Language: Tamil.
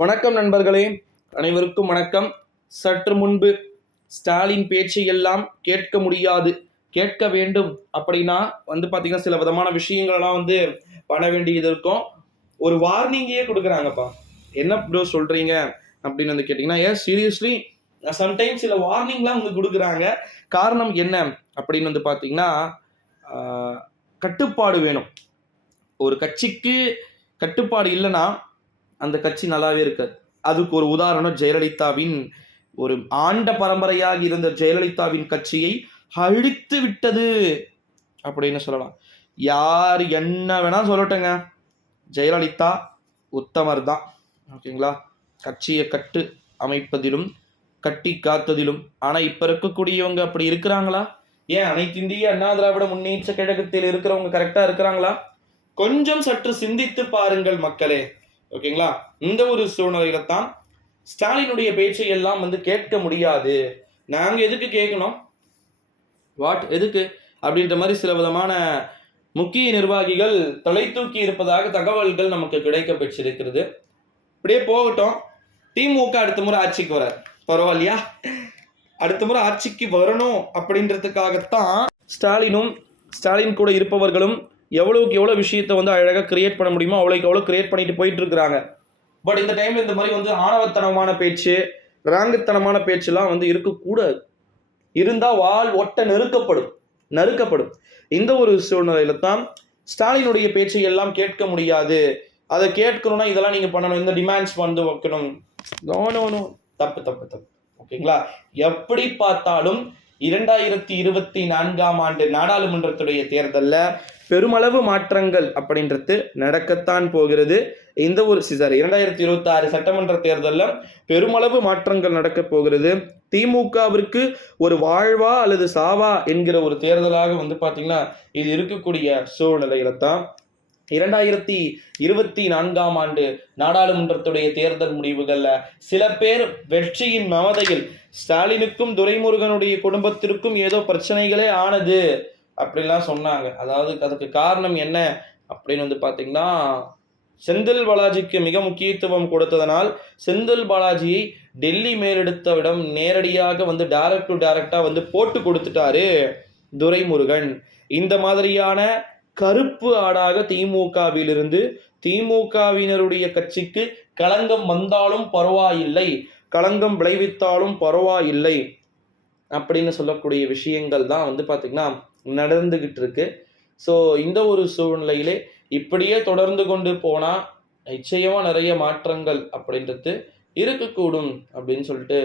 வணக்கம் நண்பர்களே, அனைவருக்கும் வணக்கம். சற்று முன்பு ஸ்டாலின் பேச்சை எல்லாம் கேட்க முடியாது, கேட்க வேண்டும் அப்படின்னா பார்த்தீங்கன்னா சில விதமான விஷயங்கள்லாம் பண்ண வேண்டியது இருக்கும். ஒரு வார்னிங்கே கொடுக்குறாங்கப்பா. என்ன ப்ரோ சொல்றீங்க அப்படின்னு கேட்டிங்கன்னா, சீரியஸ்லி சம்டைம்ஸ் சில வார்னிங்லாம் கொடுக்குறாங்க. காரணம் என்ன அப்படின்னு பார்த்தீங்கன்னா, கட்டுப்பாடு வேணும். ஒரு கட்சிக்கு கட்டுப்பாடு இல்லைன்னா அந்த கட்சி நல்லாவே இருக்காது. அதுக்கு ஒரு உதாரணம் ஜெயலலிதாவின் ஒரு ஆண்ட பரம்பரையாக இருந்த ஜெயலலிதாவின் கட்சியை அழித்து விட்டது அப்படின்னு சொல்லலாம். யார் என்ன வேணா சொல்லட்டுங்க, ஜெயலலிதா உத்தமர் தான். ஓகேங்களா? கட்சியை கட்டு அமைப்பதிலும் கட்டி காத்ததிலும். ஆனா இப்ப இருக்கக்கூடியவங்க அப்படி இருக்கிறாங்களா? ஏன் அனைத்து இந்திய அண்ணா திராவிட முன்னேற்ற கழகத்தில் இருக்கிறவங்க கரெக்டா இருக்கிறாங்களா? கொஞ்சம் சற்று சிந்தித்து பாருங்கள் மக்களே. ஓகேங்களா? இந்த ஒரு சூழ்நிலையில தான் ஸ்டாலினுடைய பேச்சை எல்லாம் கேட்க முடியாது. நாங்க எதுக்கு கேட்கணும், எதுக்கு அப்படின்ற மாதிரி சில விதமான முக்கிய நிர்வாகிகள் தலை தூக்கி இருப்பதாக தகவல்கள் நமக்கு கிடைக்க பெற்றிருக்கிறது. இப்படியே போகட்டும். திமுக அடுத்த முறை ஆட்சிக்கு வர பரவாயில்லையா? அடுத்த முறை ஆட்சிக்கு வரணும் அப்படின்றதுக்காகத்தான் ஸ்டாலின் கூட இருப்பவர்களும் எவ்வளவுக்கு எவ்வளோ விஷயத்தை அழகாக கிரியேட் பண்ண முடியுமோ அவ்வளோக்கு எவ்வளோ கிரியேட் பண்ணிட்டு போயிட்டு இருக்கிறாங்க. பட் இந்த டைம்ல இந்த மாதிரி ஆணவத்தனமான பேச்சு, ராங்குத்தனமான பேச்சுலாம் இருக்கக்கூடாது. இருந்தால் வால் ஒட்ட நறுக்கப்படும். இந்த ஒரு சூழ்நிலையில தான் ஸ்டாலினுடைய பேச்சை எல்லாம் கேட்க முடியாது. அதை கேட்கணும்னா இதெல்லாம் நீங்க பண்ணணும், இந்த டிமாண்ட்ஸ் வைக்கணும். நோ, தப்பு. ஓகேங்களா? எப்படி பார்த்தாலும் 2024ஆம் ஆண்டு நாடாளுமன்றத்துடைய தேர்தலில் பெருமளவு மாற்றங்கள் அப்படின்றது நடக்கத்தான் போகிறது. இந்த ஒரு 2026 சட்டமன்ற தேர்தலில் பெருமளவு மாற்றங்கள் நடக்க போகிறது. திமுகவிற்கு ஒரு வாழ்வா அல்லது சாவா என்கிற ஒரு தேர்தலாக பார்த்தீங்கன்னா இது இருக்கக்கூடிய சூழ்நிலையில தான் 2024ஆம் ஆண்டு நாடாளுமன்றத்துடைய தேர்தல் முடிவுகள்ல சில பேர் வெற்றியின் மமதையில் ஸ்டாலினுக்கும் துரைமுருகனுடைய குடும்பத்திற்கும் ஏதோ பிரச்சனைகளே ஆனது அப்படிலாம் சொன்னாங்க. அதாவது அதுக்கு காரணம் என்ன அப்படின்னு பார்த்தீங்கன்னா, செந்தில் பாலாஜிக்கு மிக முக்கியத்துவம் கொடுத்ததனால் செந்தில் பாலாஜியை டெல்லி மேலிடத்தவிடம் நேரடியாக டைரக்ட் டு டைரக்டா போட்டு கொடுத்துட்டாரு துரைமுருகன். இந்த மாதிரியான கருப்பு ஆடாக திமுகவிலிருந்து திமுகவினருடைய கட்சிக்கு களங்கம் வந்தாலும் பரவாயில்லை, களங்கம் விளைவித்தாலும் பரவாயில்லை அப்படின்னு சொல்லக்கூடிய விஷயங்கள் தான் பார்த்தீங்கன்னா நடந்துகிட்டு இருக்கு. ஸோ இந்த ஒரு சூழ்நிலையிலே இப்படியே தொடர்ந்து கொண்டு போனா நிச்சயமா நிறைய மாற்றங்கள் அப்படின்றது இருக்கக்கூடும் அப்படின்னு சொல்லிட்டு